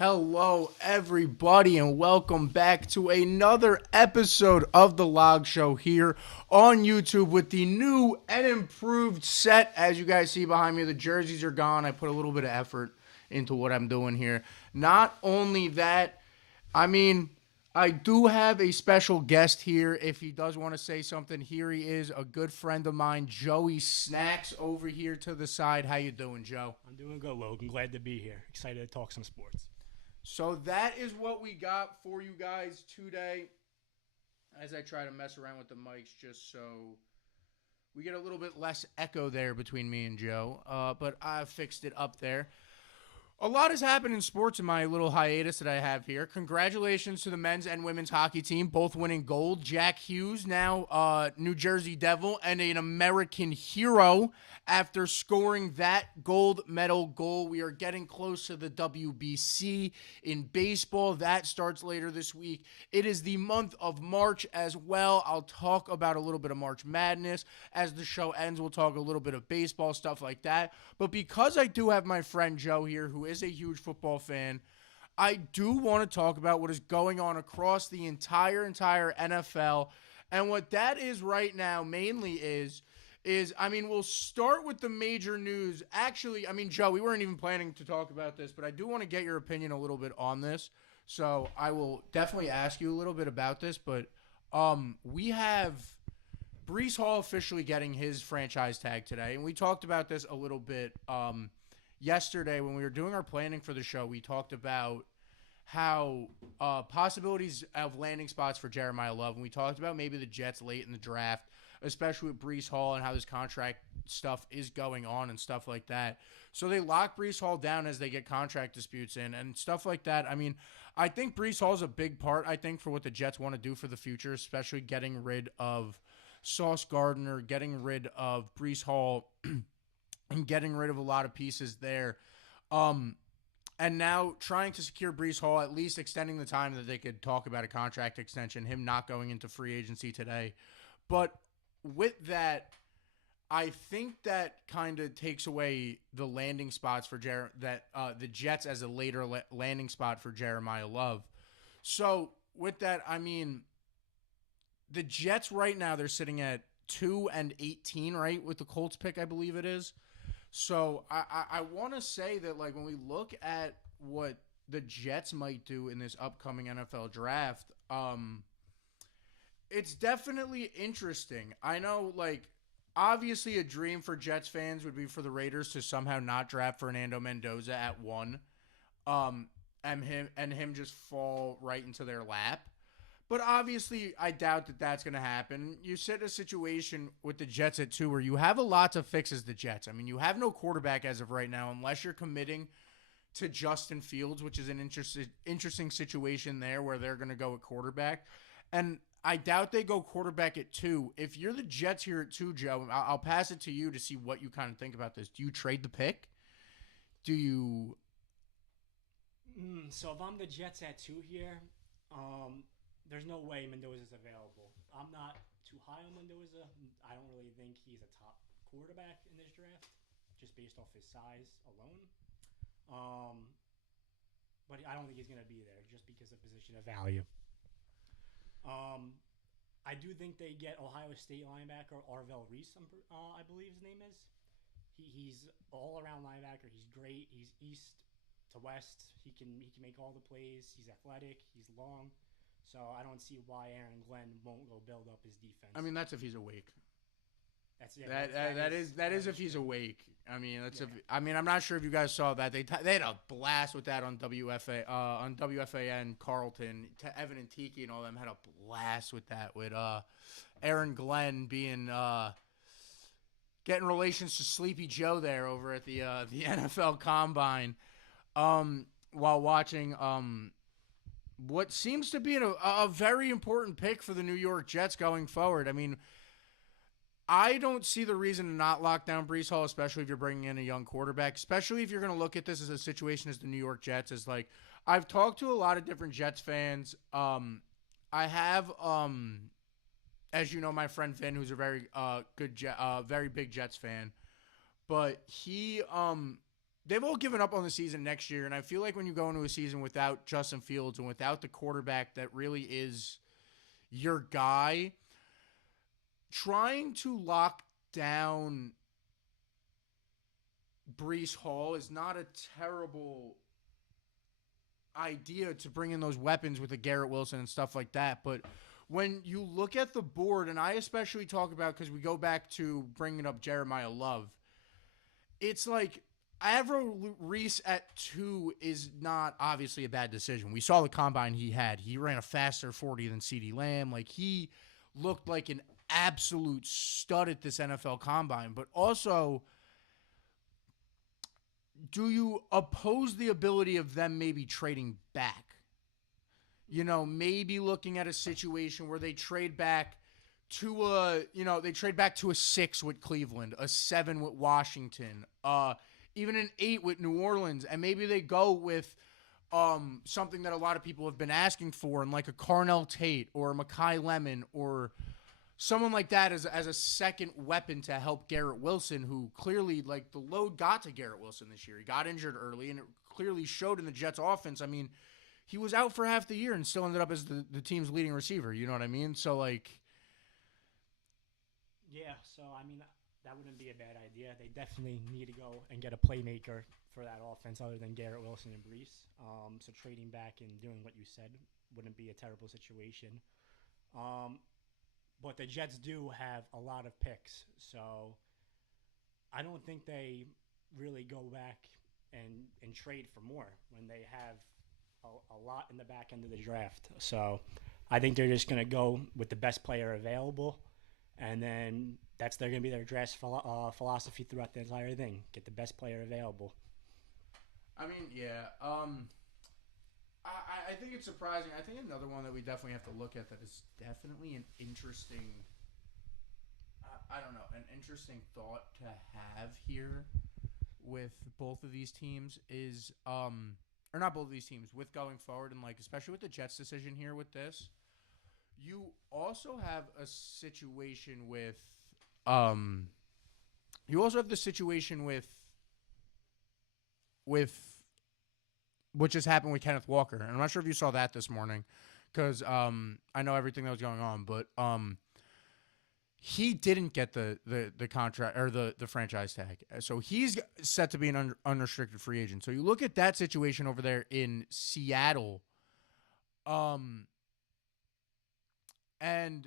Hello, everybody, and welcome back to another episode of The Log Show here on YouTube with the new and improved set. As you guys see behind me, the jerseys are gone. I put a little bit of effort into what I'm doing here. Not only that, I do have a special guest here. If he does want to say something, here he is, a good friend of mine, Joey Snacks, over here to the side. How you doing, Joe? I'm doing good, Logan. Glad to be here. Excited to talk some sports. So that is what we got for you guys today. As I try to mess around with the mics just so we get a little bit less echo there between me and Joe. But I fixed it up there. A lot has happened in sports in my little hiatus that I have here. Congratulations to the men's and women's hockey team, both winning gold. Jack Hughes, now New Jersey Devil, and an American hero after scoring that gold medal goal. We are getting close to the WBC in baseball. That starts later this week. It is the month of March as well. I'll talk about a little bit of March Madness. As the show ends, we'll talk a little bit of baseball, stuff like that. But because I do have my friend Joe here, who is a huge football fan, I do want to talk about what is going on across the entire NFL. And what that is right now mainly is we'll start with the major news. Actually, Joe, we weren't even planning to talk about this, but I do want to get your opinion a little bit on this. So I will definitely ask you a little bit about this. But we have Breece Hall officially getting his franchise tag today, and we talked about this a little bit yesterday when we were doing our planning for the show, we talked about how possibilities of landing spots for Jeremiah Love, and we talked about maybe the Jets late in the draft, especially with Breece Hall and how this contract stuff is going on and stuff like that. So they lock Breece Hall down as they get contract disputes in and stuff like that. I mean, I think Breece Hall is a big part, I think, for what the Jets want to do for the future, especially getting rid of Sauce Gardner, getting rid of Breece Hall, and getting rid of a lot of pieces there. And now trying to secure Breece Hall, at least extending the time that they could talk about a contract extension, him not going into free agency today. But with that, I think that kind of takes away the landing spots for the Jets as a later landing spot for Jeremiah Love. So with that, I mean, the Jets right now, they're sitting at 2-18, right, with the Colts pick, I believe it is. So I want to say that, like, when we look at what the Jets might do in this upcoming NFL draft, it's definitely interesting. I know, like, obviously a dream for Jets fans would be for the Raiders to somehow not draft Fernando Mendoza at 1, and him just fall right into their lap. But obviously, I doubt that that's going to happen. You sit in a situation with the Jets at 2 where you have a lot to fix as the Jets. I mean, you have no quarterback as of right now unless you're committing to Justin Fields, which is an interesting situation there where they're going to go at quarterback. And I doubt they go quarterback at 2. If you're the Jets here at 2, Joe, I'll pass it to you to see what you kind of think about this. Do you trade the pick? Do you... So if I'm the Jets at 2 here, there's no way Mendoza's available. I'm not too high on Mendoza. I don't really think he's a top quarterback in this draft, just based off his size alone. But I don't think he's going to be there just because of position of value. I do think they get Ohio State linebacker Arvell Reese, I believe his name is. He's all-around linebacker. He's great. He's east to west. He can make all the plays. He's athletic. He's long. So I don't see why Aaron Glenn won't go build up his defense. I mean, that's if he's awake. That is if he's awake. I mean, I'm not sure if you guys saw that. They had a blast with that on WFAN. Carlton, Evan and Tiki and all them had a blast with that. With Aaron Glenn being getting relations to Sleepy Joe there over at the NFL Combine, while watching what seems to be a very important pick for the New York Jets going forward. I mean, I don't see the reason to not lock down Breece Hall, especially if you're bringing in a young quarterback, especially if you're going to look at this as a situation as the New York Jets. Is like, I've talked to a lot of different Jets fans. I have, as you know, my friend Finn, who's a very very big Jets fan, but they've all given up on the season next year, and I feel like when you go into a season without Justin Fields and without the quarterback that really is your guy, trying to lock down Breece Hall is not a terrible idea to bring in those weapons with a Garrett Wilson and stuff like that. But when you look at the board, and I especially talk about, because we go back to bringing up Jeremiah Love, it's like Arvell Reese at 2 is not obviously a bad decision. We saw the combine he had. He ran a faster 40 than CeeDee Lamb. Like, he looked like an absolute stud at this NFL Combine. But also, do you oppose the ability of them maybe trading back? You know, maybe looking at a situation where they trade back to a 6 with Cleveland, a 7 with Washington, even an 8 with New Orleans, and maybe they go with something that a lot of people have been asking for, and like a Carnell Tate or a Mekhi Lemon or someone like that as a second weapon to help Garrett Wilson, who clearly, like, the load got to Garrett Wilson this year. He got injured early, and it clearly showed in the Jets' offense. I mean, he was out for half the year and still ended up as the team's leading receiver. You know what I mean? So, like... Yeah, so, I mean, that wouldn't be a bad idea. They definitely need to go and get a playmaker for that offense other than Garrett Wilson and Breece. So trading back and doing what you said wouldn't be a terrible situation. But the Jets do have a lot of picks, so I don't think they really go back and trade for more when they have a lot in the back end of the draft. So I think they're just going to go with the best player available, and then they're going to be their draft philosophy throughout the entire thing. Get the best player available. I mean, yeah. I think it's surprising. I think another one that we definitely have to look at that is definitely an interesting, I don't know, an interesting thought to have here with both of these teams is, or not both of these teams, with going forward and, like, especially with the Jets' decision here with this, you also have a situation with, you also have the situation with what just happened with Kenneth Walker. And I'm not sure if you saw that this morning because I know everything that was going on, but he didn't get the contract or the franchise tag. So he's set to be an unrestricted free agent. So you look at that situation over there in Seattle, and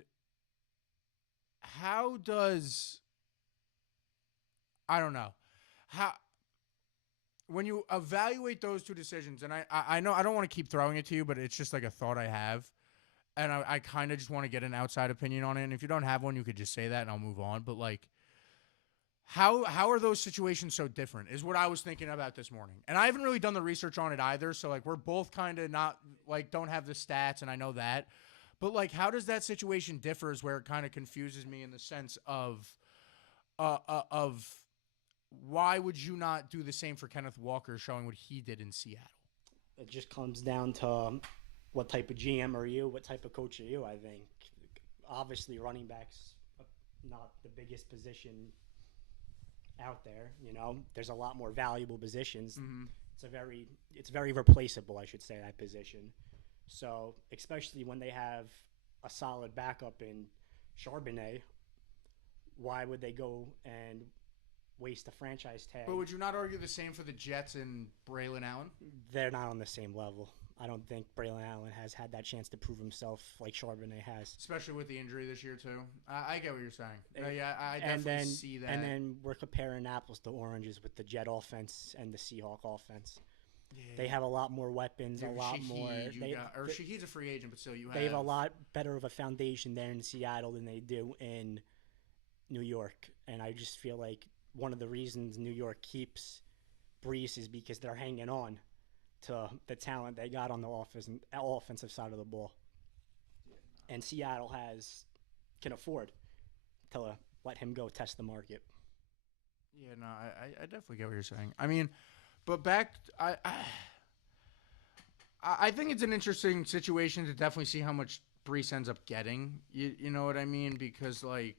how does, I don't know, how, when you evaluate those two decisions, and I know I don't want to keep throwing it to you, but it's just like a thought I have, and I kind of just want to get an outside opinion on it. And if you don't have one, you could just say that, and I'll move on. But, like, how are those situations so different is what I was thinking about this morning. And I haven't really done the research on it either, so, like, we're both kind of not, like, don't have the stats, and I know that. But, like, how does that situation differ is where it kind of confuses me in the sense of why would you not do the same for Kenneth Walker, showing what he did in Seattle? It just comes down to what type of GM are you, what type of coach are you, I think. Obviously, running back's not the biggest position out there. You know, there's a lot more valuable positions. Mm-hmm. It's very replaceable, I should say, that position. So, especially when they have a solid backup in Charbonnet, why would they go and waste a franchise tag? But would you not argue the same for the Jets and Braylon Allen? They're not on the same level. I don't think Braylon Allen has had that chance to prove himself like Charbonnet has. Especially with the injury this year, too. I get what you're saying. Yeah, I definitely see that. And then we're comparing apples to oranges with the Jet offense and the Seahawk offense. Yeah. They have a lot more weapons, Shahid's a free agent, but still they have a lot better of a foundation there in Seattle than they do in New York. And I just feel like one of the reasons New York keeps Brees is because they're hanging on to the talent they got on the offensive side of the ball. And Seattle can afford to let him go test the market. Yeah, no, I definitely get what you're saying. I mean, but I think it's an interesting situation to definitely see how much Brees ends up getting. You know what I mean? Because, like,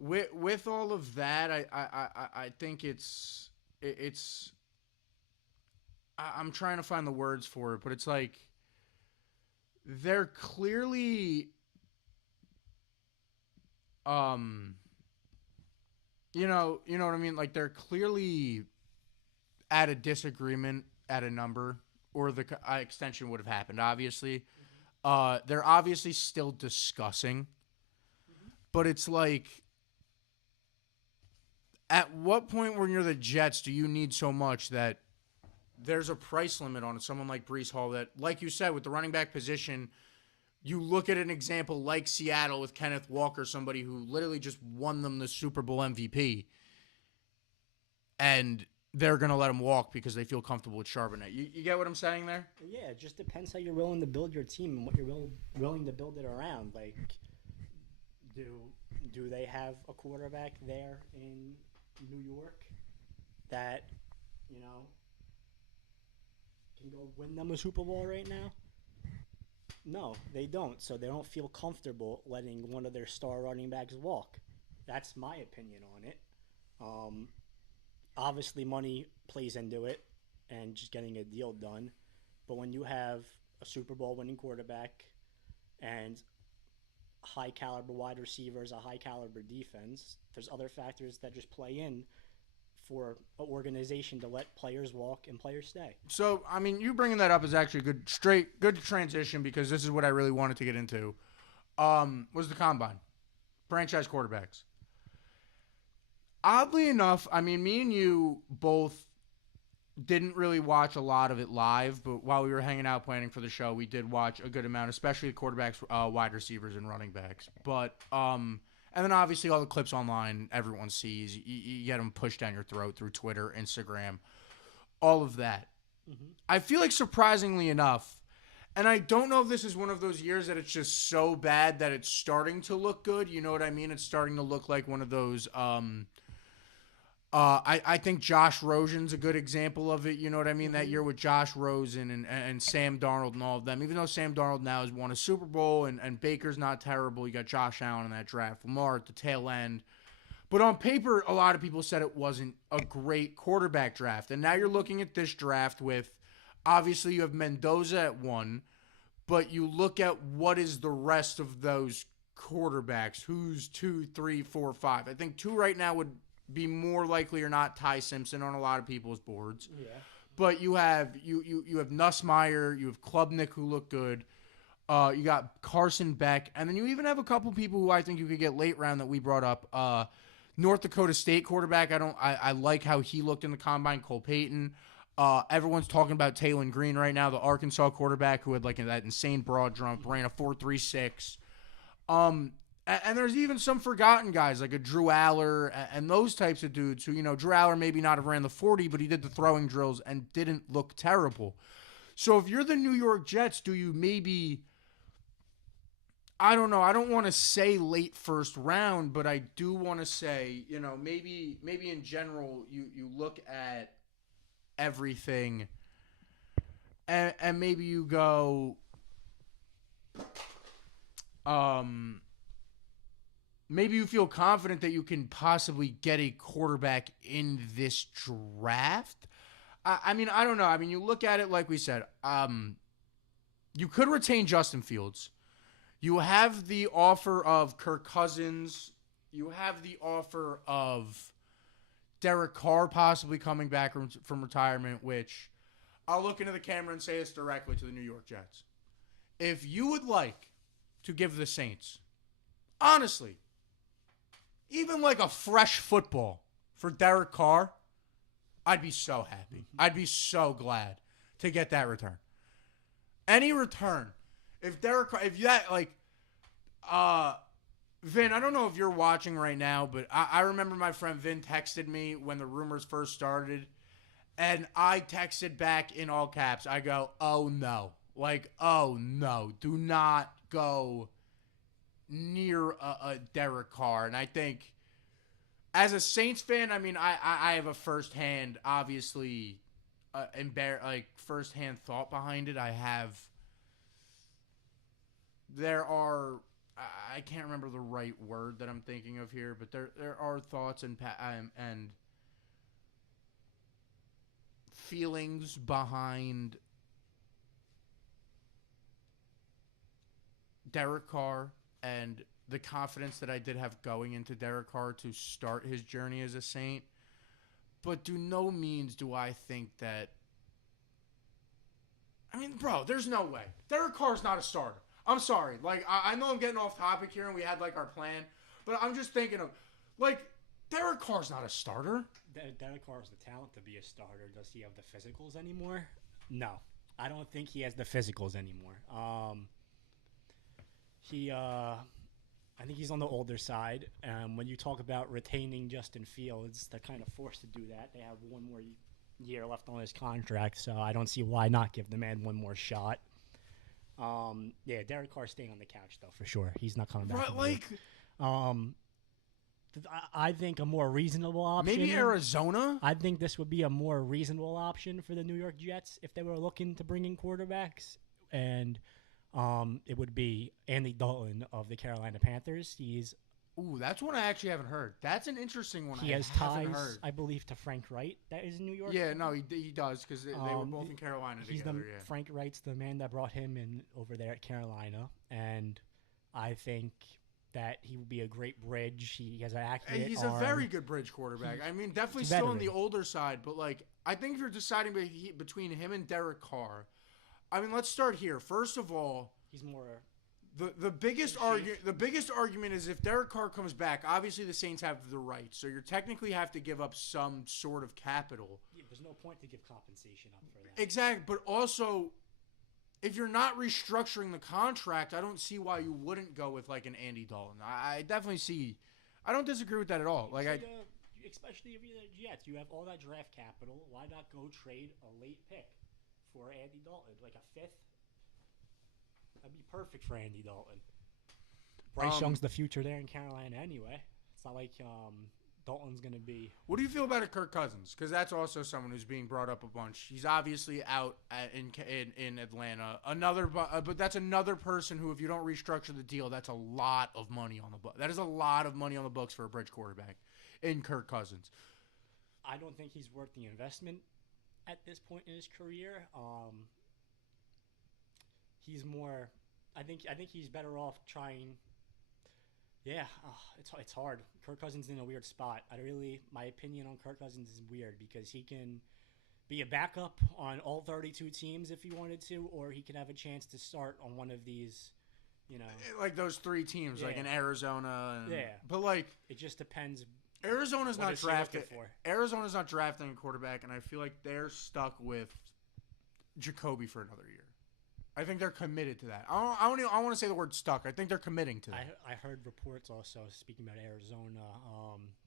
with all of that, I think it's I'm trying to find the words for it, but it's like they're clearly you know what I mean? Like, they're clearly at a disagreement at a number, or the extension would have happened, obviously. Mm-hmm. They're obviously still discussing, mm-hmm. But it's like, at what point when you're the Jets do you need so much that there's a price limit on it? Someone like Breece Hall that, like you said, with the running back position, you look at an example like Seattle with Kenneth Walker, somebody who literally just won them the Super Bowl MVP, and they're going to let him walk because they feel comfortable with Charbonnet. You get what I'm saying there? Yeah, it just depends how you're willing to build your team and what you're willing to build it around. Like, do they have a quarterback there in New York that, you know, can go win them a Super Bowl right now? No, they don't. So they don't feel comfortable letting one of their star running backs walk. That's my opinion on it. Obviously, money plays into it and just getting a deal done. But when you have a Super Bowl winning quarterback and high caliber wide receivers, a high caliber defense, there's other factors that just play in for an organization to let players walk and players stay. So, I mean, you bringing that up is actually good transition, because this is what I really wanted to get into. Was the combine. Franchise quarterbacks. Oddly enough, I mean, me and you both didn't really watch a lot of it live, but while we were hanging out planning for the show, we did watch a good amount, especially the quarterbacks, wide receivers, and running backs. But and then obviously all the clips online everyone sees. You get them pushed down your throat through Twitter, Instagram, all of that. Mm-hmm. I feel like surprisingly enough, and I don't know if this is one of those years that it's just so bad that it's starting to look good. You know what I mean? It's starting to look like one of those. I think Josh Rosen's a good example of it. You know what I mean? That year with Josh Rosen and Sam Darnold and all of them. Even though Sam Darnold now has won a Super Bowl and Baker's not terrible, you got Josh Allen in that draft. Lamar at the tail end. But on paper, a lot of people said it wasn't a great quarterback draft. And now you're looking at this draft with, obviously you have Mendoza at 1, but you look at what is the rest of those quarterbacks. Who's 2, 3, 4, 5? I think 2 right now would be more likely or not Ty Simpson on a lot of people's boards. Yeah. But you have Nussmeier, you have Klubnik who look good. You got Carson Beck, and then you even have a couple people who I think you could get late round that we brought up. North Dakota State quarterback. I like how he looked in the combine. Cole Payton. Everyone's talking about Taylon Green right now, the Arkansas quarterback who had like that insane broad jump, ran a 4.36. And there's even some forgotten guys like a Drew Aller and those types of dudes who, Drew Aller maybe not have ran the 40, but he did the throwing drills and didn't look terrible. So if you're the New York Jets, do you maybe, I don't know, I don't want to say late first round, but I do want to say, maybe in general you look at everything and maybe you go, maybe you feel confident that you can possibly get a quarterback in this draft. I mean, I don't know. I mean, you look at it like we said. You could retain Justin Fields. You have the offer of Kirk Cousins. You have the offer of Derek Carr possibly coming back from retirement, which I'll look into the camera and say this directly to the New York Jets. If you would like to give the Saints, honestly, even like a fresh football for Derek Carr, I'd be so happy. I'd be so glad to get that return. Any return. If Derek Carr, if that, like, Vin, I don't know if you're watching right now, but I remember my friend Vin texted me when the rumors first started, and I texted back in all caps. I go, oh no. Like, oh no. Do not go near a Derek Carr. And I think, as a Saints fan, I mean, I have a firsthand, obviously, firsthand thought behind it. I can't remember the right word that I'm thinking of here, but there are thoughts and feelings behind Derek Carr and the confidence that I did have going into Derek Carr to start his journey as a Saint. But to no means do I think that... I mean, bro, there's no way. Derek Carr's not a starter. I'm sorry. Like, I know I'm getting off topic here and we had, like, our plan. But I'm just thinking of, like, Derek Carr's not a starter. Derek Carr has the talent to be a starter. Does he have the physicals anymore? No. I don't think he has the physicals anymore. I think he's on the older side. When you talk about retaining Justin Fields, they're kind of forced to do that. They have one more year left on his contract, so I don't see why not give the man one more shot. Yeah, Derek Carr's staying on the couch, though, for sure. He's not coming back. Right, I think a more reasonable option. Maybe Arizona? I think this would be a more reasonable option for the New York Jets if they were looking to bring in quarterbacks. And it would be Andy Dalton of the Carolina Panthers. Ooh, that's one I actually haven't heard. That's an interesting one. He has ties, I believe, to Frank Wright. That is in New York. Yeah, no, he does because they were both in Carolina together. Frank Wright's the man that brought him in over there at Carolina, and I think that he would be a great bridge. He has an accurate He's arm. a very good bridge quarterback. I mean, definitely still on the older side, but like I think if you're deciding between him and Derek Carr, I mean, let's start here. First of all, he's more. The biggest argument is if Derek Carr comes back, obviously the Saints have the right, so you technically have to give up some sort of capital. Yeah, There's no point to give compensation up for that. Exactly, but also, if you're not restructuring the contract, I don't see why you wouldn't go with like an Andy Dalton. I definitely see. I don't disagree with that at all. Like especially if you're the Jets, you have all that draft capital. Why not go trade a late pick for Andy Dalton, like a 5th? That'd be perfect for Andy Dalton. Bryce Young's the future there in Carolina anyway. It's not like Dalton's going to be... What do you feel about Kirk Cousins? Because that's also someone who's being brought up a bunch. He's obviously out in Atlanta. But that's another person who, if you don't restructure the deal, that's a lot of money on the book. That is a lot of money on the books for a bridge quarterback in Kirk Cousins. I don't think he's worth the investment at this point in his career. He's more... I think he's better off trying... Yeah, it's hard. Kirk Cousins is in a weird spot. My opinion on Kirk Cousins is weird because he can be a backup on all 32 teams if he wanted to, or he could have a chance to start on one of these, like those 3 teams, like in Arizona. But like, it just depends. Arizona's not drafting a quarterback, and I feel like they're stuck with Jacoby for another year. I think they're committed to that. I want to say the word stuck. I think they're committing to that. I heard reports also, speaking about Arizona,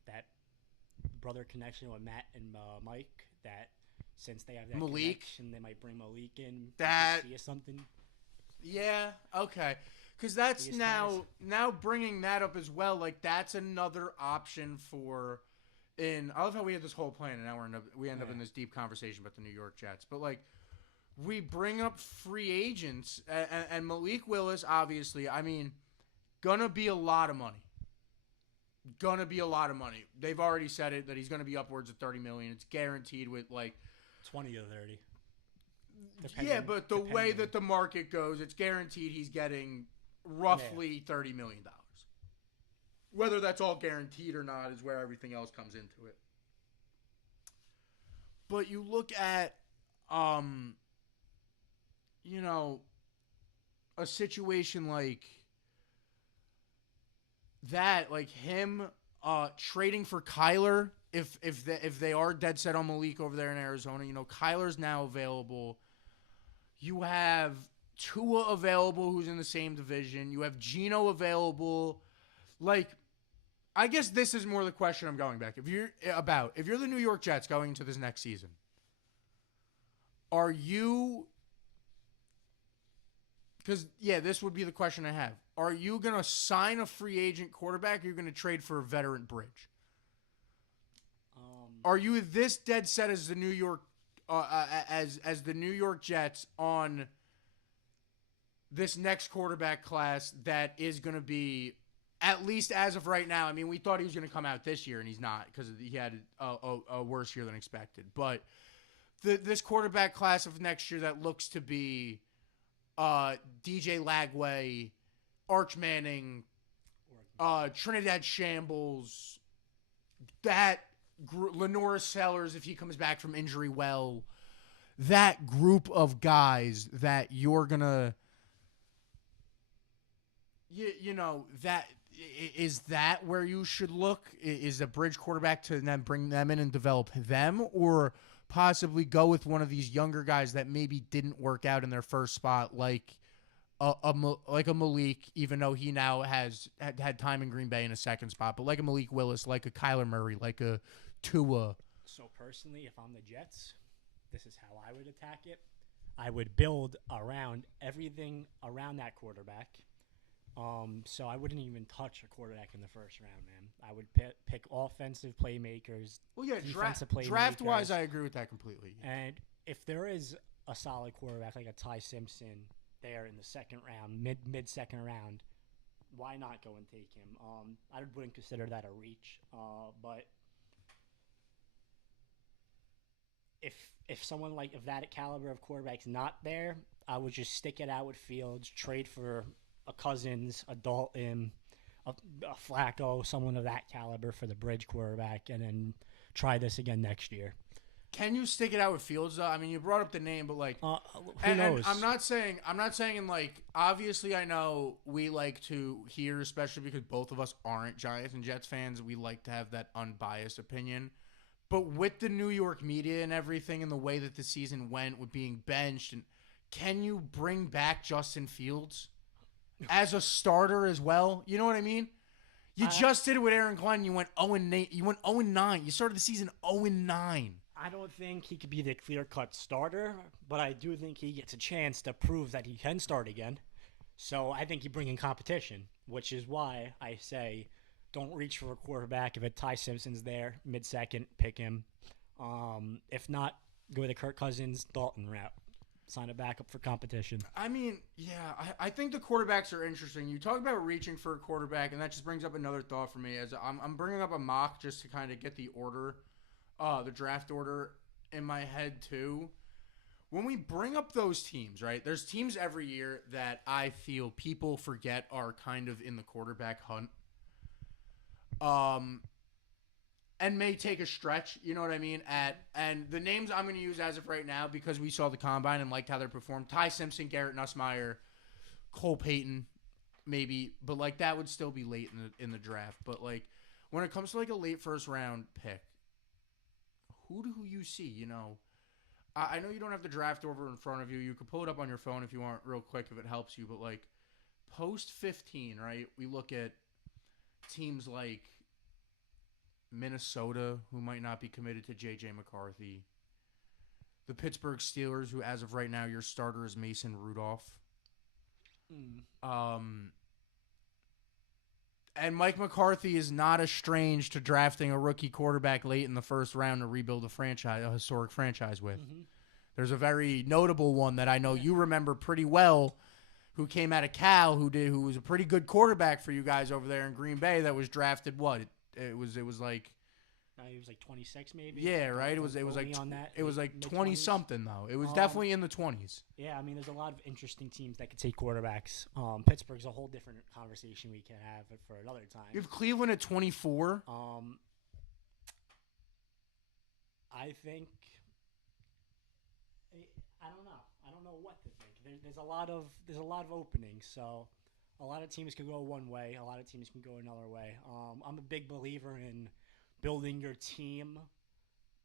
that brother connection with Matt and Mike, that since they have that connection, they might bring Malik in. That see something. Yeah, okay. Because that's now bringing that up as well. Like, that's another option for... I love how we had this whole plan, and now we end up in this deep conversation about the New York Jets. But, like... We bring up free agents, and Malik Willis, obviously, I mean, gonna be a lot of money. They've already said it, that he's gonna be upwards of $30 million. It's guaranteed with, like... 20 to 30. Yeah, but the way that the market goes, it's guaranteed he's getting roughly $30 million. Whether that's all guaranteed or not is where everything else comes into it. But you look at... a situation like that, like him trading for Kyler, if they are dead set on Malik over there in Arizona, Kyler's now available. You have Tua available, who's in the same division. You have Geno available. Like, I guess this is more the question I'm going back. If you're the New York Jets going into this next season, are you... Because, this would be the question I have. Are you going to sign a free agent quarterback, or are you going to trade for a veteran bridge? Are you this dead set as the New York as the New York Jets on this next quarterback class that is going to be, at least as of right now, I mean, we thought he was going to come out this year, and he's not because he had a worse year than expected. But this quarterback class of next year that looks to be... DJ Lagway, Arch Manning, Trinidad Shambles, Lenora Sellers, if he comes back from injury well, that group of guys that you're going to, that is that where you should look? Is a bridge quarterback to then bring them in and develop them, or possibly go with one of these younger guys that maybe didn't work out in their first spot, like a Malik, even though he now has had time in Green Bay in a second spot, but like a Malik Willis, like a Kyler Murray, like a Tua. So personally, if I'm the Jets, this is how I would attack it. I would build around everything around that quarterback. So I wouldn't even touch a quarterback in the first round, man. I would pick offensive playmakers. Well, yeah, draft-wise, I agree with that completely. And if there is a solid quarterback like a Ty Simpson there in the second round, mid-second round, why not go and take him? I wouldn't consider that a reach. But if someone of that caliber of quarterback's not there, I would just stick it out with Fields, trade for a Cousins, a Dalton, a Flacco, someone of that caliber for the bridge quarterback, and then try this again next year. Can you stick it out with Fields though? I mean, you brought up the name, but who knows? And I'm not saying obviously I know we like to hear, especially because both of us aren't Giants and Jets fans, we like to have that unbiased opinion. But with the New York media and everything and the way that the season went with being benched, and can you bring back Justin Fields as a starter as well? You know what I mean? You just did it with Aaron Glenn. You went 0-8. You went 0-9. You started the season 0-9. I don't think he could be the clear-cut starter, but I do think he gets a chance to prove that he can start again. So I think you bring in competition, which is why I say don't reach for a quarterback. If Ty Simpson's there, mid-second, pick him. If not, go with the Kirk Cousins, Dalton route. Sign a backup for competition. I mean, yeah, I think the quarterbacks are interesting. You talk about reaching for a quarterback, and that just brings up another thought for me. As I'm bringing up a mock just to kind of get the order, the draft order in my head too. When we bring up those teams, right, there's teams every year that I feel people forget are kind of in the quarterback hunt. And may take a stretch, you know what I mean? And the names I'm going to use as of right now, because we saw the combine and liked how they performed: Ty Simpson, Garrett Nussmeier, Cole Payton, maybe, but like that would still be late in the draft. But like when it comes to like a late first round pick, who do you see? You know, I know you don't have the draft order in front of you. You could pull it up on your phone if you want, real quick, if it helps you. But like post 15, right? We look at teams like Minnesota, who might not be committed to J.J. McCarthy. The Pittsburgh Steelers, who as of right now, your starter is Mason Rudolph. And Mike McCarthy is not estranged to drafting a rookie quarterback late in the first round to rebuild a historic franchise with. Mm-hmm. There's a very notable one that I know you remember pretty well, who came out of Cal, who was a pretty good quarterback for you guys over there in Green Bay, that was drafted what? It was like he was like 26 maybe. Yeah, right. It was like 20 something though. It was definitely in the 20s. Yeah, I mean, there's a lot of interesting teams that could take quarterbacks. Pittsburgh's a whole different conversation we can have for another time. You have Cleveland at 24. I think I don't know what to think. There's a lot of openings, so a lot of teams can go one way. A lot of teams can go another way. I'm a big believer in building your team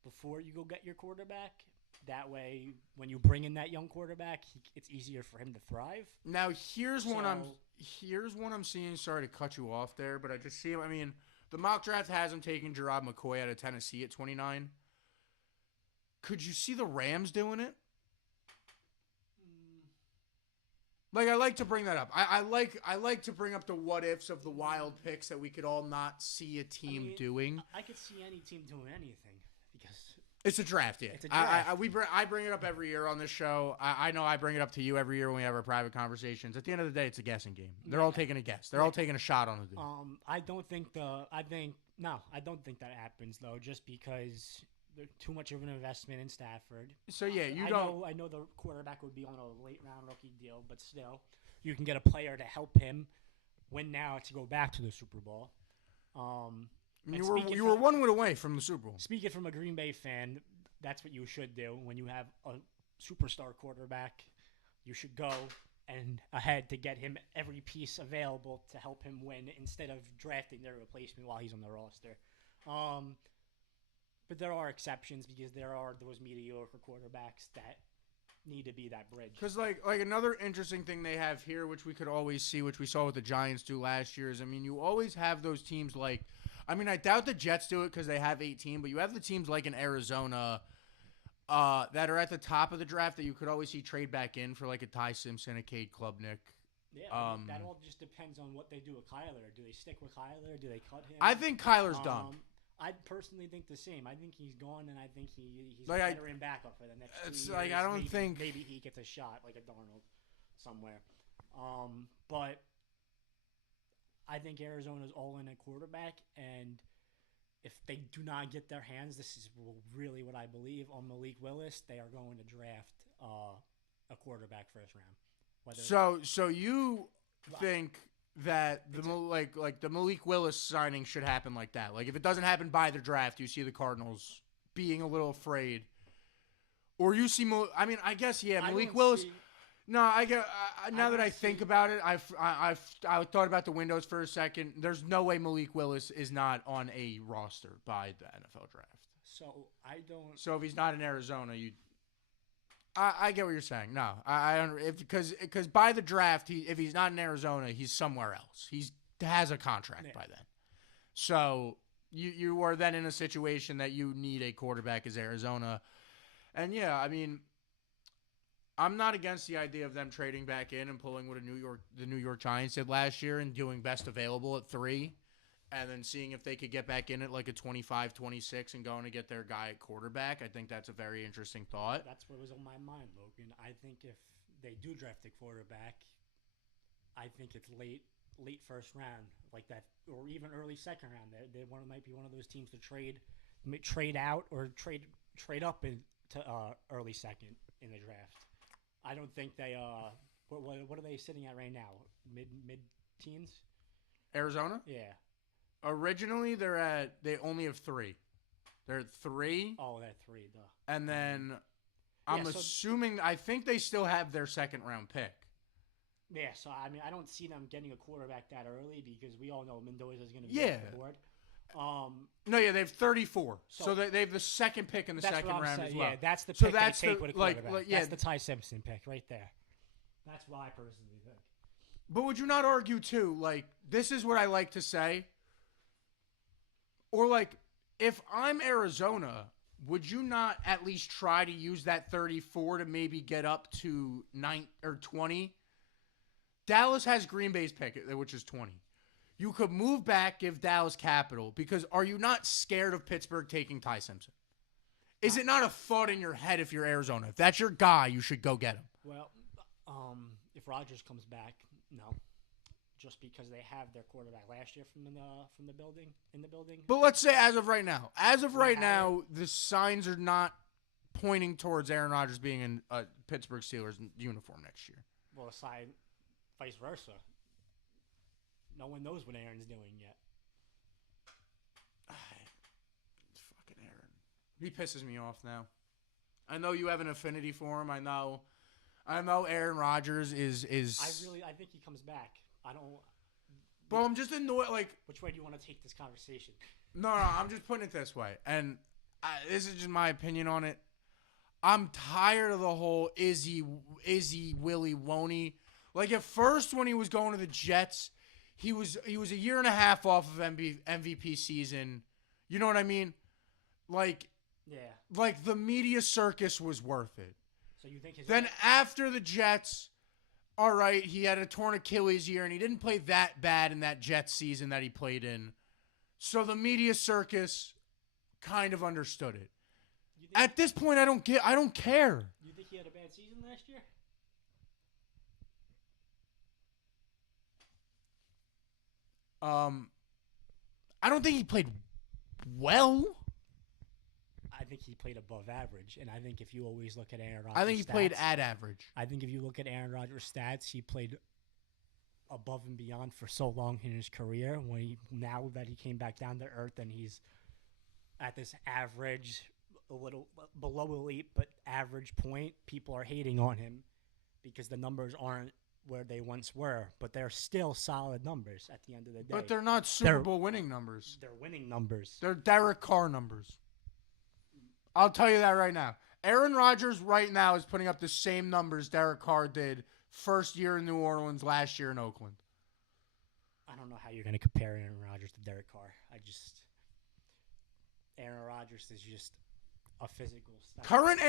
before you go get your quarterback. That way, when you bring in that young quarterback, it's easier for him to thrive. Now, here's what I'm seeing. Sorry to cut you off there, but I just see him. I mean, the mock draft has him taking Gerard McCoy out of Tennessee at 29. Could you see the Rams doing it? Like, I like to bring that up. I like to bring up the what ifs of the wild picks that we could all not see a team doing. I could see any team doing anything because it's a draft. Yeah, it's a draft. I bring it up every year on this show. I know I bring it up to you every year when we have our private conversations. At the end of the day, it's a guessing game. They're all taking a guess. They're all taking a shot on the dude. I don't think that happens though. Just because there's too much of an investment in Stafford. So yeah, I know the quarterback would be on a late round rookie deal, but still, you can get a player to help him win now to go back to the Super Bowl. You were 1 win away from the Super Bowl. Speaking from a Green Bay fan, that's what you should do when you have a superstar quarterback. You should go and ahead to get him every piece available to help him win instead of drafting their replacement while he's on the roster. But there are exceptions because there are those mediocre quarterbacks that need to be that bridge. Because like another interesting thing they have here, which we could always see, which we saw what the Giants do last year, is, I mean, you always have those teams like, I mean, I doubt the Jets do it because they have 18, but you have the teams like in Arizona that are at the top of the draft that you could always see trade back in for like a Ty Simpson, a Cade Klubnik. Yeah, that all just depends on what they do with Kyler. Do they stick with Kyler? Do they cut him? I think Kyler's done. I personally think the same. I think he's gone, and I think he's like a veteran backup for the next 2 years. It's like, I don't think maybe he gets a shot like a Darnold somewhere. But I think Arizona's all in at quarterback, and if they do not get their hands, this is really what I believe, on Malik Willis, they are going to draft a quarterback first round. So you think that the Malik Willis signing should happen like that? Like, if it doesn't happen by the draft, you see the Cardinals being a little afraid, or you see I guess Malik Willis. No, now that I think about it, I thought about the windows for a second. There's no way Malik Willis is not on a roster by the NFL draft. So I don't. So if he's not in Arizona, I get what you're saying. No, I because by the draft, if he's not in Arizona, he's somewhere else. He has a contract by then. So you are then in a situation that you need a quarterback as Arizona. And yeah, I mean, I'm not against the idea of them trading back in and pulling what the New York Giants did last year and doing best available at 3 and then seeing if they could get back in at like a 25-26 and going to get their guy at quarterback. I think that's a very interesting thought. That's what was on my mind, Logan. I think if they do draft a quarterback, I think it's late first round, like that, or even early second round. They might be one of those teams to trade out or trade up into early second in the draft. I don't think they what are they sitting at right now? Mid teens? Arizona? Yeah. Originally they only have 3. They're at 3. Oh, they're 3, duh. And then I'm assuming I think they still have their second round pick. Yeah, so I mean I don't see them getting a quarterback that early because we all know Mendoza is going to be on the board. No, yeah, they have 34. So they have the second pick in the second round as well. Yeah, that's the pick they take with a quarterback. Yeah, that's the Ty Simpson pick right there. That's what I personally think. But would you not argue, too, like, this is what I like to say? Or, like, if I'm Arizona, would you not at least try to use that 34 to maybe get up to 9 or 20? Dallas has Green Bay's pick, which is 20. You could move back, give Dallas capital, because are you not scared of Pittsburgh taking Ty Simpson? Is it not a thought in your head if you're Arizona? If that's your guy, you should go get him. Well, if Rodgers comes back, no. Just because they have their quarterback last year in the building. But let's say as of right now. As of right now, the signs are not pointing towards Aaron Rodgers being in a Pittsburgh Steelers uniform next year. Well, aside, vice versa. No one knows what Aaron's doing yet. It's fucking Aaron. He pisses me off now. I know you have an affinity for him. I know Aaron Rodgers is. I think he comes back. I don't. Bro, I'm just annoyed. Like, which way do you want to take this conversation? No. I'm just putting it this way, and this is just my opinion on it. I'm tired of the whole is he Willie won't he? Like at first when he was going to the Jets. He was a year and a half off of MVP season. You know what I mean? Like, yeah. Like the media circus was worth it. So you think then after the Jets, all right, he had a torn Achilles year and he didn't play that bad in that Jets season that he played in. So the media circus kind of understood it. At this point, I don't care. You think he had a bad season last year? I don't think he played well. I think he played above average, and I think if you always look at Aaron Rodgers' I think he played at average. I think if you look at Aaron Rodgers' stats, he played above and beyond for so long in his career. Now that he came back down to earth and he's at this average, a little below elite, but average point, people are hating on him because the numbers aren't where they once were, but they're still solid numbers at the end of the day. But they're not Super Bowl winning numbers. They're winning numbers. They're Derek Carr numbers. I'll tell you that right now. Aaron Rodgers right now is putting up the same numbers Derek Carr did first year in New Orleans, last year in Oakland. I don't know how you're going to compare Aaron Rodgers to Derek Carr. Aaron Rodgers is just a physical stuff. Current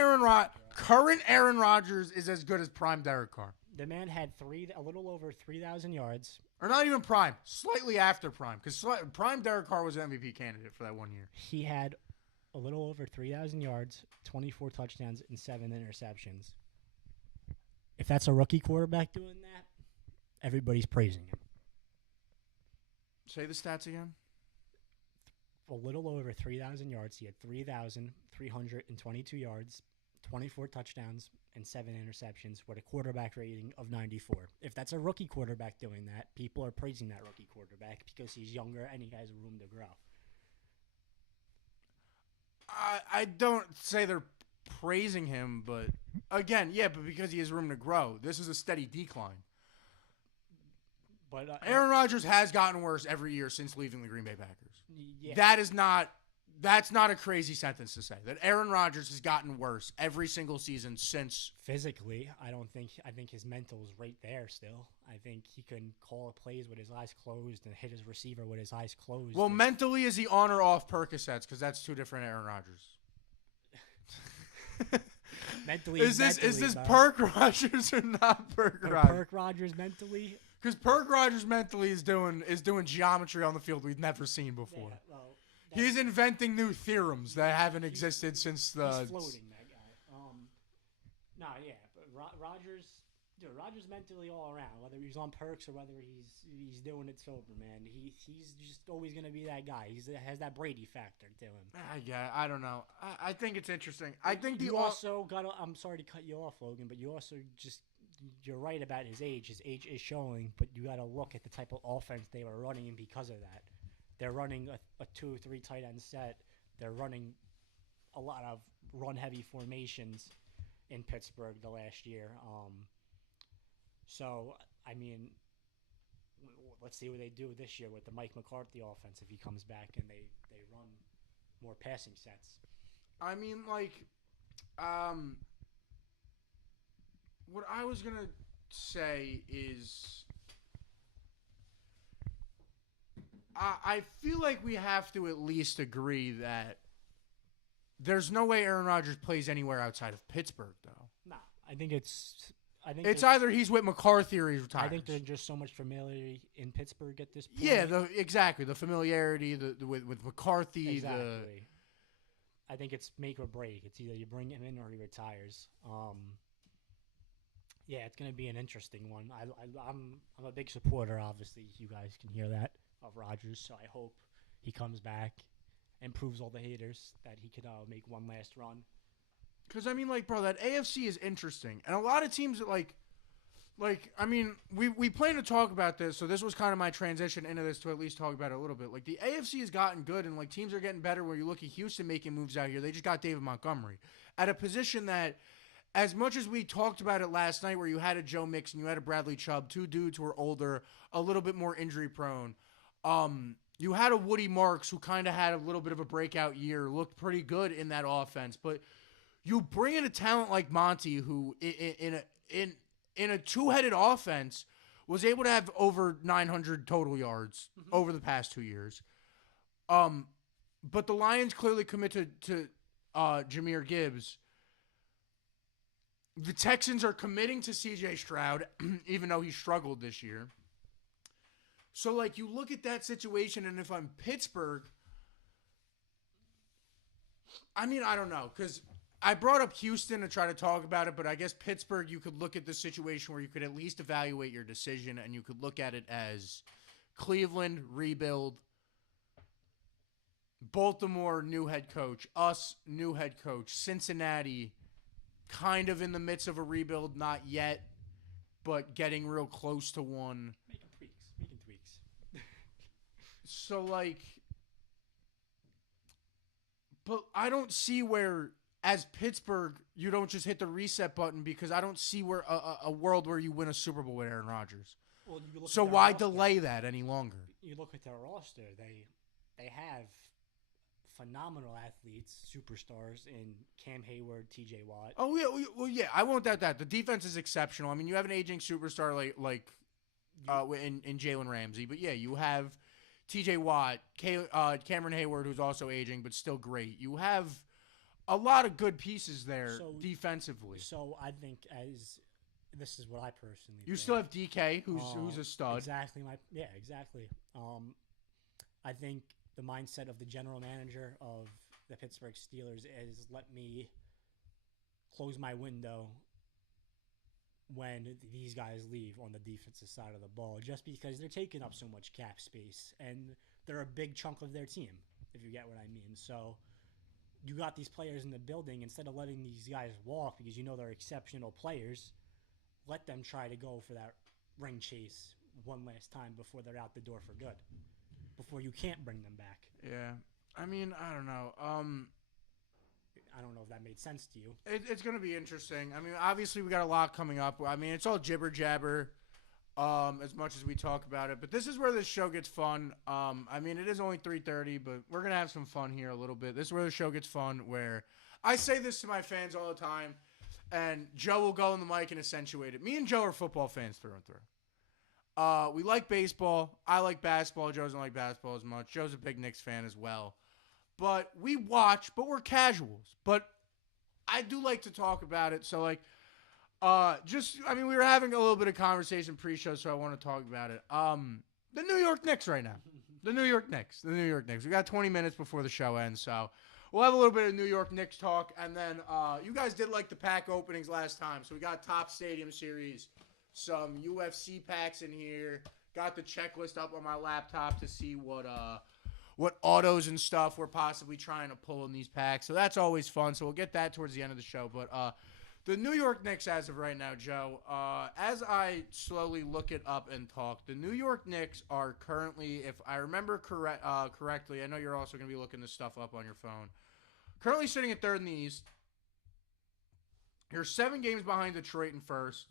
Aaron Rodgers is as good as prime Derek Carr. The man had a little over 3,000 yards. Or not even prime, slightly after prime. Because prime Derek Carr was an MVP candidate for that 1 year. He had a little over 3,000 yards, 24 touchdowns, and 7 interceptions. If that's a rookie quarterback doing that, everybody's praising him. Say the stats again. A little over 3,000 yards. He had 3,322 yards, 24 touchdowns, and 7 interceptions with a quarterback rating of 94. If that's a rookie quarterback doing that, people are praising that rookie quarterback because he's younger and he has room to grow. I don't say they're praising him, but again, yeah, but because he has room to grow. This is a steady decline. But Aaron Rodgers has gotten worse every year since leaving the Green Bay Packers. Yeah. That is not That's not a crazy sentence to say. That Aaron Rodgers has gotten worse every single season since. Physically, I think his mental is right there still. I think he can call plays with his eyes closed and hit his receiver with his eyes closed. Well, mentally, is he on or off Percocets? Because that's two different Aaron Rodgers. Mentally, is this Perk Rodgers or not Perk Rodgers? Perk Rodgers mentally. Because Perk Rodgers mentally is doing geometry on the field we've never seen before. Yeah, well, he's inventing new theorems that haven't existed since the. He's floating, that guy. But Rodgers, dude, Rodgers mentally all around. Whether he's on perks or whether he's doing it sober, man. He's just always gonna be that guy. He has that Brady factor to him. Yeah, I don't know. I think it's interesting. I think you also got. I'm sorry to cut you off, Logan, but you also just. You're right about his age. His age is showing, but you got to look at the type of offense they were running, and because of that, they're running a 2-3 tight end set. They're running a lot of run-heavy formations in Pittsburgh the last year. So, I mean, let's see what they do this year with the Mike McCarthy offense if he comes back and they run more passing sets. I mean, like, what I was going to say is I feel like we have to at least agree that there's no way Aaron Rodgers plays anywhere outside of Pittsburgh, though. No, I think it's either he's with McCarthy or he's retired. I think there's just so much familiarity in Pittsburgh at this point. Yeah, exactly. The familiarity with McCarthy. Exactly. I think it's make or break. It's either you bring him in or he retires. Yeah, it's going to be an interesting one. I'm a big supporter, obviously. You guys can hear that, of Rodgers. So I hope he comes back and proves all the haters that he could make one last run. Because, I mean, like, bro, that AFC is interesting. And a lot of teams that, like I mean, we plan to talk about this, so this was kind of my transition into this to at least talk about it a little bit. Like, the AFC has gotten good, and, like, teams are getting better where you look at Houston making moves out here. They just got David Montgomery at a position that, as much as we talked about it last night where you had a Joe Mixon, you had a Bradley Chubb, two dudes who are older, a little bit more injury prone. You had a Woody Marks who kind of had a little bit of a breakout year, looked pretty good in that offense. But you bring in a talent like Monty who in a two-headed offense was able to have over 900 total yards over the past 2 years. But the Lions clearly committed to Jahmyr Gibbs. The Texans are committing to C.J. Stroud, even though he struggled this year. So, like, you look at that situation, and if I'm Pittsburgh, I mean, I don't know, because I brought up Houston to try to talk about it, but I guess Pittsburgh, you could look at the situation where you could at least evaluate your decision, and you could look at it as Cleveland, rebuild, Baltimore, new head coach, us, new head coach, Cincinnati, kind of in the midst of a rebuild, not yet, but getting real close to one. Making tweaks. So, like, but I don't see where, as Pittsburgh, you don't just hit the reset button, because I don't see where a world where you win a Super Bowl with Aaron Rodgers. Well, so why delay that any longer? You look at their roster; they have phenomenal athletes, superstars in Cam Hayward, T.J. Watt. Oh yeah, well yeah, I won't doubt that. The defense is exceptional. I mean, you have an aging superstar like in Jalen Ramsey, but yeah, you have T.J. Watt, Cameron Hayward, who's also aging but still great. You have a lot of good pieces there defensively. So I think this is what I personally. You still have DK, who's a stud. Exactly exactly. I think the mindset of the general manager of the Pittsburgh Steelers is let me close my window when these guys leave on the defensive side of the ball, just because they're taking up so much cap space and they're a big chunk of their team, if you get what I mean. So you got these players in the building, instead of letting these guys walk because you know they're exceptional players, let them try to go for that ring chase one last time before they're out the door for good. Before you can't bring them back. Yeah. I mean, I don't know. I don't know if that made sense to you. It's going to be interesting. I mean, obviously we got a lot coming up. I mean, it's all jibber jabber. as much as we talk about it. But this is where this show gets fun. I mean, it is only 3:30, but we're going to have some fun here a little bit. This is where the show gets fun, where I say this to my fans all the time, and Joe will go on the mic and accentuate it. Me and Joe are football fans through and through. We like baseball. I like basketball. Joe doesn't like basketball as much. Joe's a big Knicks fan as well. But we watch, but we're casuals. But I do like to talk about it. So, like, we were having a little bit of conversation pre-show, so I want to talk about it. The New York Knicks right now. The New York Knicks. We got 20 minutes before the show ends, so we'll have a little bit of New York Knicks talk. And then you guys did like the pack openings last time, so we got Top Stadium Series, some UFC packs in here. Got the checklist up on my laptop to see what autos and stuff we're possibly trying to pull in these packs. So that's always fun. So we'll get that towards the end of the show. But the New York Knicks, as of right now, Joe, as I slowly look it up and talk, the New York Knicks are currently, if I remember correctly, I know you're also going to be looking this stuff up on your phone, currently sitting at third in the East. You're 7 games behind Detroit in first.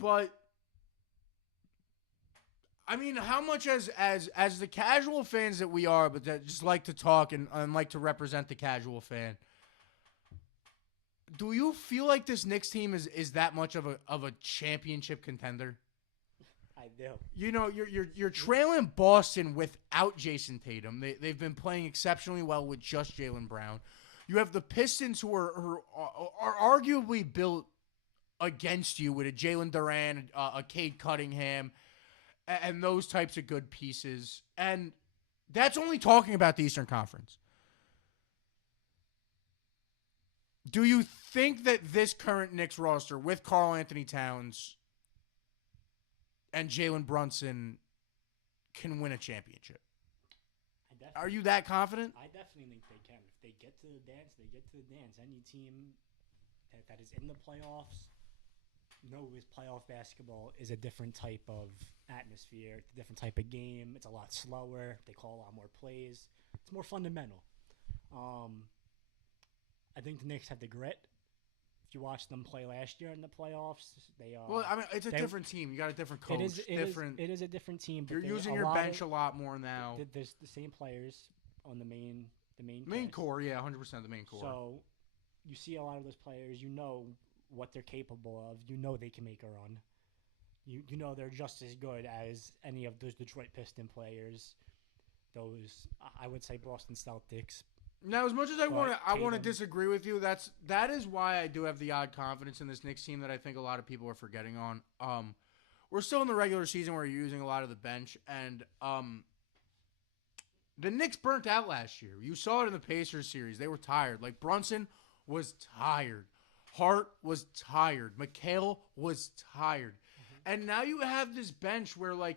But I mean, how much as the casual fans that we are, but that just like to talk and like to represent the casual fan, do you feel like this Knicks team is that much of a championship contender? I do. You know, you're trailing Boston without Jason Tatum. They've been playing exceptionally well with just Jaylen Brown. You have the Pistons who are arguably built against you with a Jalen Duran, a Cade Cunningham, and those types of good pieces. And that's only talking about the Eastern Conference. Do you think that this current Knicks roster with Karl Anthony Towns and Jalen Brunson can win a championship? Are you that confident? I definitely think they can. If they get to the dance, they get to the dance. Any team that is in the playoffs knows playoff basketball is a different type of atmosphere. It's a different type of game. It's a lot slower. They call a lot more plays. It's more fundamental. I think the Knicks have the grit. If you watched them play last year in the playoffs, they well, I mean, it's a different team. You got a different coach. It is a different team. But you're using your bench a lot more now. There's the same players on the main core. Yeah, 100% the main core. So you see a lot of those players. You know what they're capable of. You know they can make a run. You know they're just as good as any of those Detroit Piston players. Those, I would say, Boston Celtics. Now, as much as I want to disagree with you, that is why I do have the odd confidence in this Knicks team that I think a lot of people are forgetting on. We're still in the regular season where you're using a lot of the bench, and the Knicks burnt out last year. You saw it in the Pacers series. They were tired. Like, Brunson was tired. Hart was tired. McHale was tired. Mm-hmm. And now you have this bench where, like,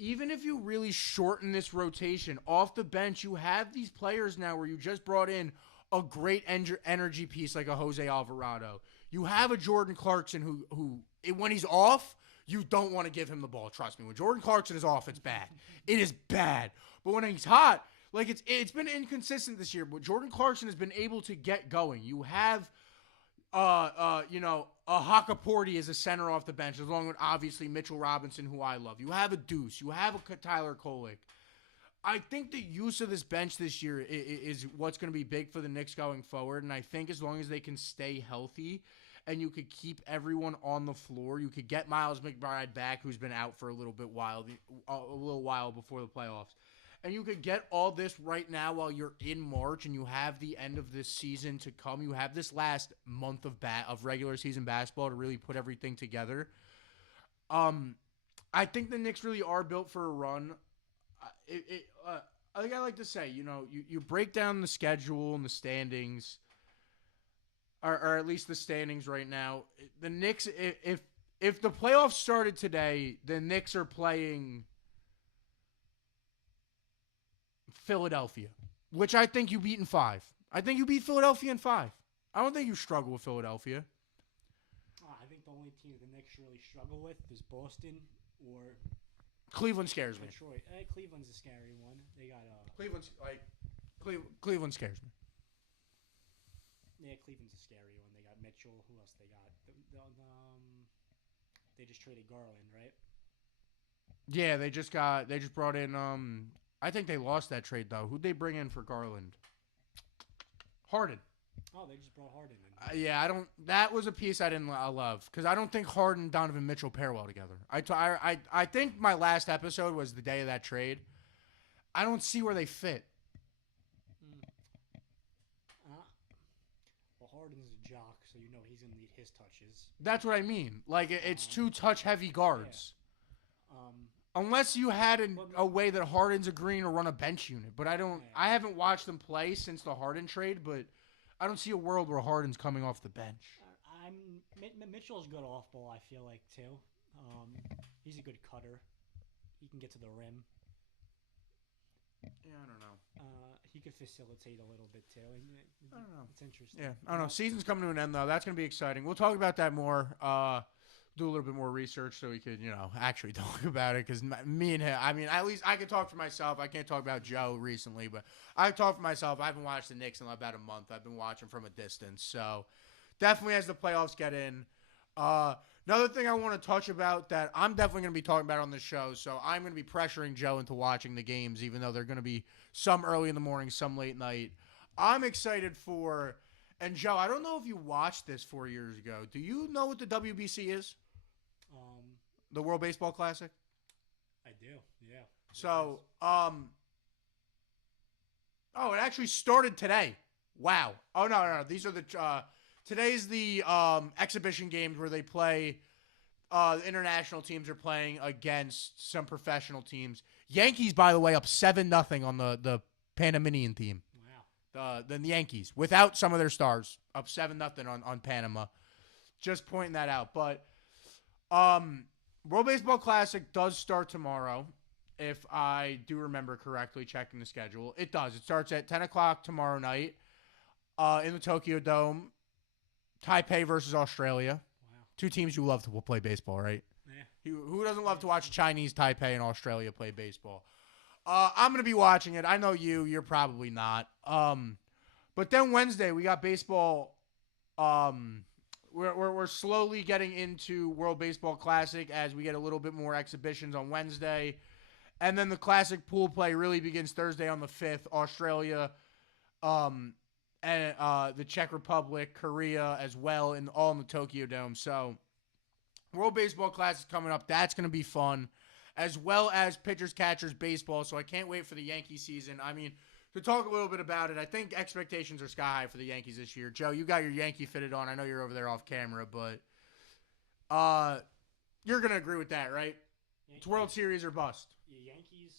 even if you really shorten this rotation, off the bench, you have these players now where you just brought in a great energy piece like a Jose Alvarado. You have a Jordan Clarkson who when he's off, you don't want to give him the ball. Trust me. When Jordan Clarkson is off, it's bad. It is bad. But when he's hot, like it's been inconsistent this year, but Jordan Clarkson has been able to get going. You have a Hakaporti as a center off the bench, along with obviously Mitchell Robinson, who I love. You have a Deuce. You have a Tyler Kolek. I think the use of this bench this year is what's going to be big for the Knicks going forward, and I think as long as they can stay healthy and you could keep everyone on the floor, you could get Miles McBride back, who's been out for a little while before the playoffs. And you could get all this right now while you're in March and you have the end of this season to come. You have this last month of regular season basketball to really put everything together. I think the Knicks really are built for a run. I like to say, you break down the schedule and the standings, or at least the standings right now. The Knicks, if the playoffs started today, the Knicks are playing Philadelphia, which I think you beat in 5. I think you beat Philadelphia in 5. I don't think you struggle with Philadelphia. I think the only team the Knicks really struggle with is Boston or Cleveland. Scares me. Detroit. Cleveland's a scary one. They got Cleveland scares me. Yeah, Cleveland's a scary one. They got Mitchell. Who else they got? they just traded Garland, right? Yeah, they just brought in. I think they lost that trade though. Who'd they bring in for Garland? Harden. Oh, they just brought Harden in. Yeah, I don't. That was a piece I didn't love because I don't think Harden and Donovan Mitchell pair well together. I think my last episode was the day of that trade. I don't see where they fit. Well, Harden's a jock, so you know he's gonna need his touches. That's what I mean. Like it's two touch-heavy guards. Yeah. Unless you had a way that Harden's agreeing to run a bench unit, but I don't. Yeah. I haven't watched them play since the Harden trade, but I don't see a world where Harden's coming off the bench. Mitchell's good off ball. I feel like too. He's a good cutter. He can get to the rim. Yeah, I don't know. He could facilitate a little bit too. I don't know. It's interesting. Yeah, I don't know. Season's coming to an end though. That's gonna be exciting. We'll talk about that more. Do a little bit more research so we could, actually talk about it. Because me and him, I mean, at least I can talk for myself. I can't talk about Joe recently, but I talk for myself. I haven't watched the Knicks in about a month. I've been watching from a distance. So definitely as the playoffs get in. Another thing I want to touch about that I'm definitely going to be talking about on the show. So I'm going to be pressuring Joe into watching the games, even though they're going to be some early in the morning, some late night. I'm excited for, and Joe, I don't know if you watched this 4 years ago. Do you know what the WBC is? The World Baseball Classic? I do, yeah. So, it actually started today. Wow. Oh, no. These are today's the exhibition games where they play, the international teams are playing against some professional teams. Yankees, by the way, up 7-0 on the Panamanian team. Wow. The Yankees, without some of their stars, up 7-0 on Panama. Just pointing that out. But, World Baseball Classic does start tomorrow, if I do remember correctly, checking the schedule. It does. It starts at 10 o'clock tomorrow night in the Tokyo Dome. Taipei versus Australia. Wow. Two teams you love to play baseball, right? Yeah. Who doesn't love to watch Chinese Taipei and Australia play baseball? I'm going to be watching it. I know you're probably not. But then Wednesday, we got baseball. We're slowly getting into World Baseball Classic as we get a little bit more exhibitions on Wednesday. And then the Classic pool play really begins Thursday on the 5th. Australia, and the Czech Republic, Korea as well, and all in the Tokyo Dome. So World Baseball Classic coming up. That's going to be fun, as well as pitchers, catchers, baseball. So I can't wait for the Yankee season. I mean, to talk a little bit about it, I think expectations are sky high for the Yankees this year. Joe, you got your Yankee fitted on. I know you're over there off camera, but you're going to agree with that, right? Yankees, It's World Series or bust. Yeah, Yankees.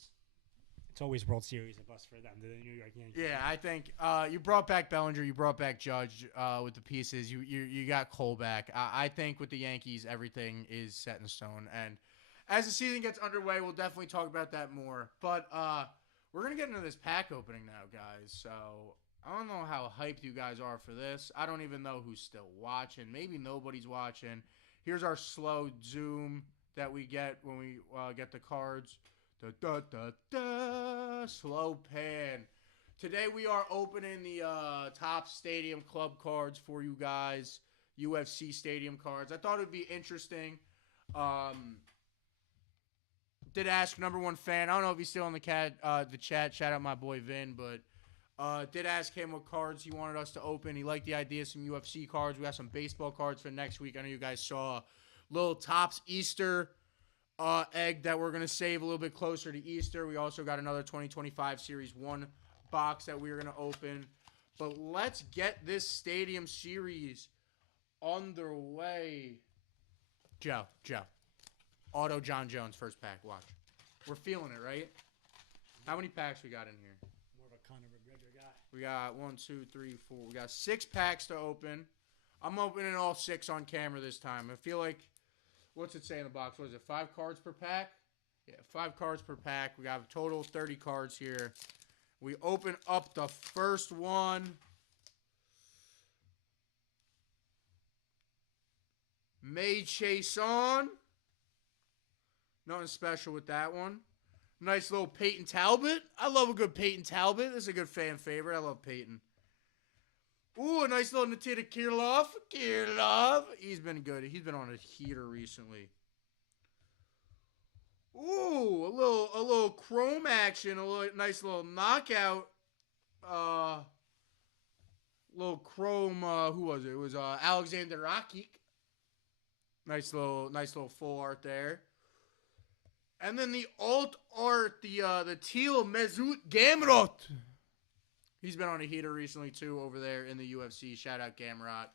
It's always World Series or bust for them, the New York Yankees. Yeah, I think you brought back Bellinger, you brought back Judge with the pieces. You got Cole back. I think with the Yankees, everything is set in stone. And as the season gets underway, we'll definitely talk about that more. But we're going to get into this pack opening now, guys. So I don't know how hyped you guys are for this. I don't even know who's still watching. Maybe nobody's watching. Here's our slow zoom that we get when we get the cards. Slow pan. Today we are opening the top Stadium Club cards for you guys. UFC Stadium cards. I thought it would be interesting. Did ask number one fan. I don't know if he's still in the chat. Shout out my boy Vin, but did ask him what cards he wanted us to open. He liked the idea of some UFC cards. We got some baseball cards for next week. I know you guys saw little Topps Easter egg that we're going to save a little bit closer to Easter. We also got another 2025 Series 1 box that we're going to open. But let's get this Stadium Series underway. Joe. Auto John Jones first pack. Watch. We're feeling it, right? How many packs we got in here? More of a Conor McGregor guy. We got 1, 2, 3, 4. We got 6 packs to open. I'm opening all 6 on camera this time. I feel like, what's it say in the box? What is it, 5 cards per pack? Yeah, 5 cards per pack. We got a total of 30 cards here. We open up the first one. May Chase on. Nothing special with that one. Nice little Peyton Talbot. I love a good Peyton Talbot. This is a good fan favorite. I love Peyton. Ooh, a nice little Nikita Kirillov. He's been good. He's been on a heater recently. Ooh, a little chrome action, nice little knockout. Little chrome. Who was it? It was Alexander Rakic. Nice little full art there. And then the alt art, the teal Mesut Gamrot. He's been on a heater recently too over there in the UFC. Shout out Gamrot.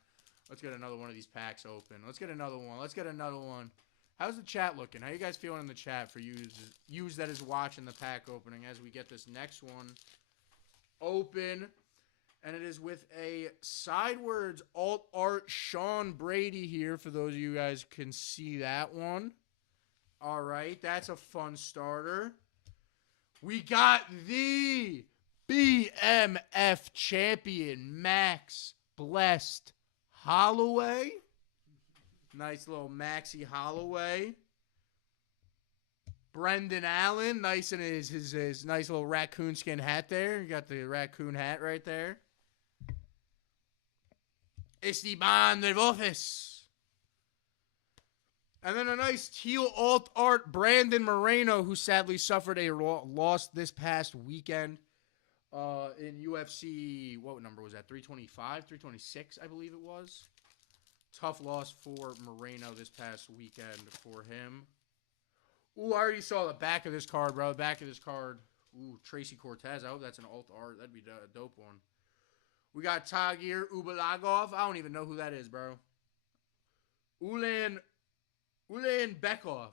Let's get another one of these packs open. Let's get another one. How's the chat looking? How you guys feeling in the chat for you that is watching the pack opening as we get this next one open? And it is with a sidewards alt art Sean Brady here for those of you guys can see that one. All right, that's a fun starter. We got the BMF champion Max Blessed Holloway. Nice little Maxie Holloway. Brendan Allen, nice in his nice little raccoon skin hat there. You got the raccoon hat right there. Esteban Nervofis. And then a nice teal alt art Brandon Moreno, who sadly suffered a loss this past weekend in UFC. What number was that? 325, 326, I believe it was. Tough loss for Moreno this past weekend for him. Ooh, I already saw the back of this card, bro. The back of this card. Ooh, Tracy Cortez. I hope that's an alt art. That'd be a dope one. We got Tagir Ubalagov. I don't even know who that is, bro. Ulan Bekov.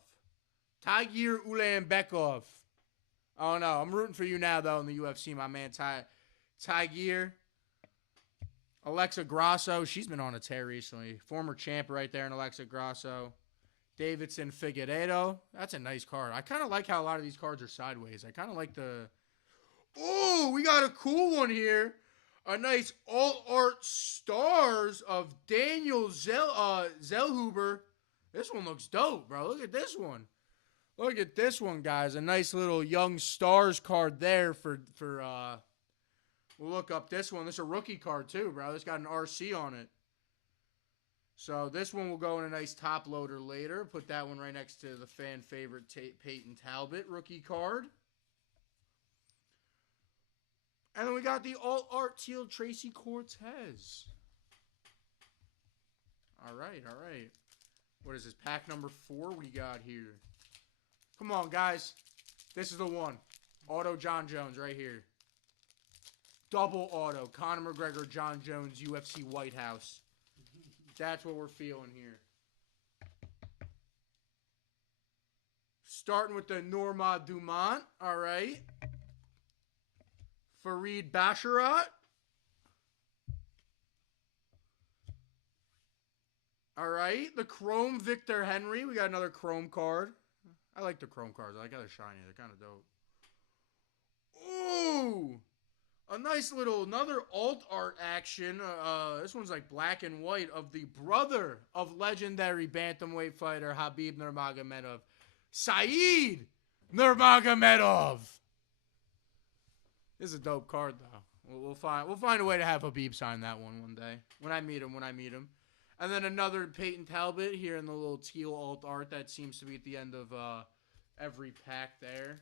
Tagir Ulan Bekov. I don't know. I'm rooting for you now, though, in the UFC, my man. Tagir. Alexa Grasso. She's been on a tear recently. Former champ right there in Alexa Grasso. Davidson Figueiredo. That's a nice card. I kind of like how a lot of these cards are sideways. I kind of like the... Oh, we got a cool one here. A nice alt art stars of Daniel Zellhuber. This one looks dope, bro. Look at this one. Look at this one, guys. A nice little young stars card there for we'll look up this one. This is a rookie card too, bro. This got an RC on it. So this one will go in a nice top loader later. Put that one right next to the fan favorite Peyton Talbot rookie card. And then we got the alt art teal Tracy Cortez. All right. What is this? Pack number 4 we got here. Come on, guys. This is the one. Auto John Jones right here. Double auto. Conor McGregor, John Jones, UFC White House. That's what we're feeling here. Starting with the Norma Dumont. All right. Fareed Basharat. All right. The Chrome Victor Henry. We got another Chrome card. I like the Chrome cards. I got a shiny. They're kind of dope. Ooh. A nice little, another alt art action. This one's like black and white of the brother of legendary bantamweight fighter Habib Nurmagomedov. Saeed Nurmagomedov. This is a dope card, though. We'll find a way to have Habib sign that one day. When I meet him. And then another Peyton Talbot here in the little teal alt art that seems to be at the end of every pack there.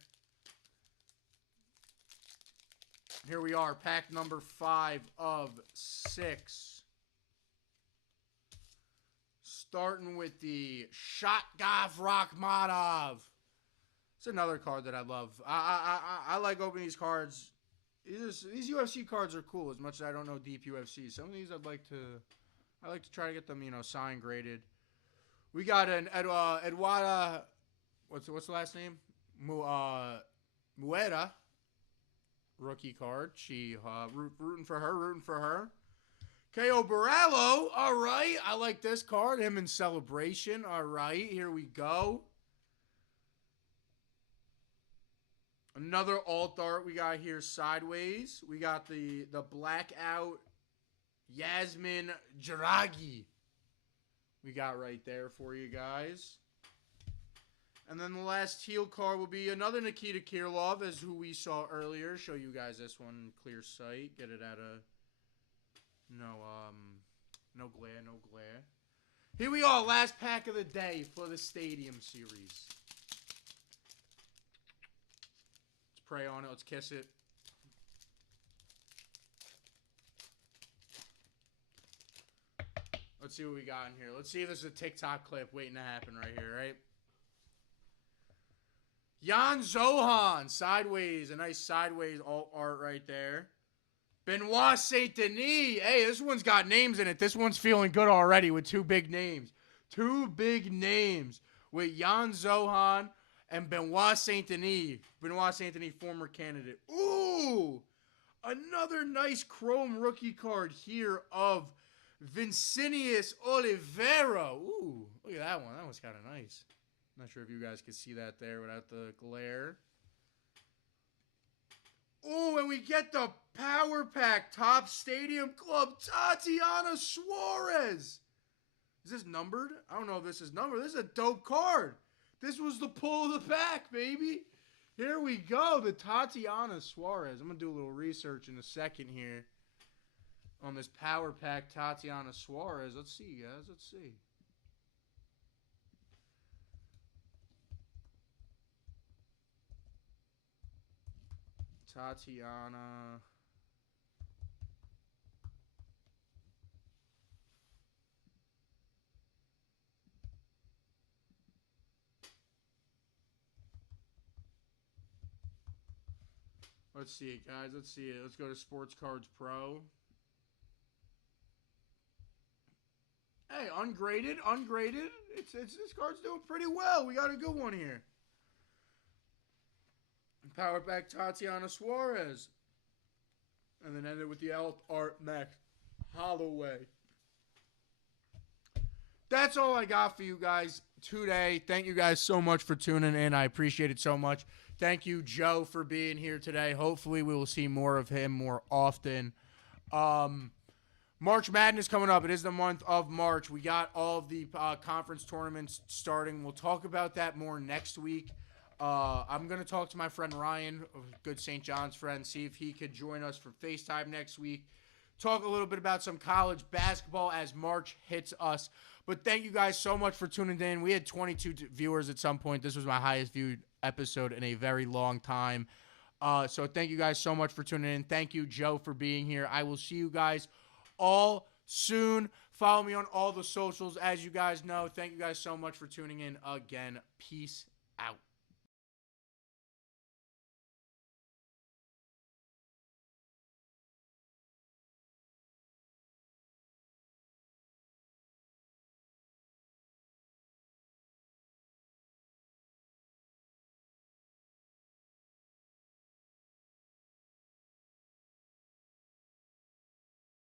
Here we are, pack number 5 of 6. Starting with the Shotgav Rakhmadov. It's another card that I love. I like opening these cards. These UFC cards are cool as much as I don't know deep UFC. Some of these I like to try to get them, sign graded. We got an Eduarda, what's the last name? Muera. Rookie card. She rooting for her. KO Barallo. All right. I like this card. Him in celebration. All right. Here we go. Another alt art we got here sideways. We got the blackout Yasmin Jaragi. We got right there for you guys. And then the last teal card will be another Nikita Kirillov, as who we saw earlier. Show you guys this one in clear sight. Get it at a no glare. Here we are, last pack of the day for the Stadium Series. pray on it. Let's kiss it. Let's see what we got in here. Let's see if this is a TikTok clip waiting to happen right here, right? Jan Zohan, sideways. A nice sideways alt art right there. Benoit Saint Denis. Hey, this one's got names in it. This one's feeling good already with two big names. Two big names with Jan Zohan and Benoit Saint Denis. Benoit Saint Denis, former candidate. Ooh! Another nice chrome rookie card here of Vincinius Oliveira. Ooh, look at that one. That was kind of nice. Not sure if you guys can see that there without the glare. Oh, and we get the Power Pack Top Stadium Club Tatiana Suarez. Is this numbered? I don't know if this is numbered. This is a dope card. This was the pull of the pack, baby. Here we go. The Tatiana Suarez. I'm going to do a little research in a second here on this Power Pack Tatiana Suarez. Let's see, guys. Let's see. Tatiana. Let's see it, guys. Let's see it. Let's go to Sports Cards Pro. Hey, ungraded. It's this card's doing pretty well. We got a good one here. Power Pack Tatiana Suarez. And then end it with the alt art next. Holloway. That's all I got for you guys today. Thank you guys so much for tuning in. I appreciate it so much. Thank you, Joe, for being here today. Hopefully we will see more of him more often. March Madness coming up. It is the month of March. We got all of the conference tournaments starting. We'll talk about that more next week. I'm going to talk to my friend Ryan, a good St. John's friend, see if he could join us for FaceTime next week. Talk a little bit about some college basketball as March hits us. But thank you guys so much for tuning in. We had 22 viewers at some point. This was my highest viewed episode in a very long time. So thank you guys so much for tuning in. Thank you, Joe, for being here. I will see you guys all soon. Follow me on all the socials, as you guys know. Thank you guys so much for tuning in again. Peace out.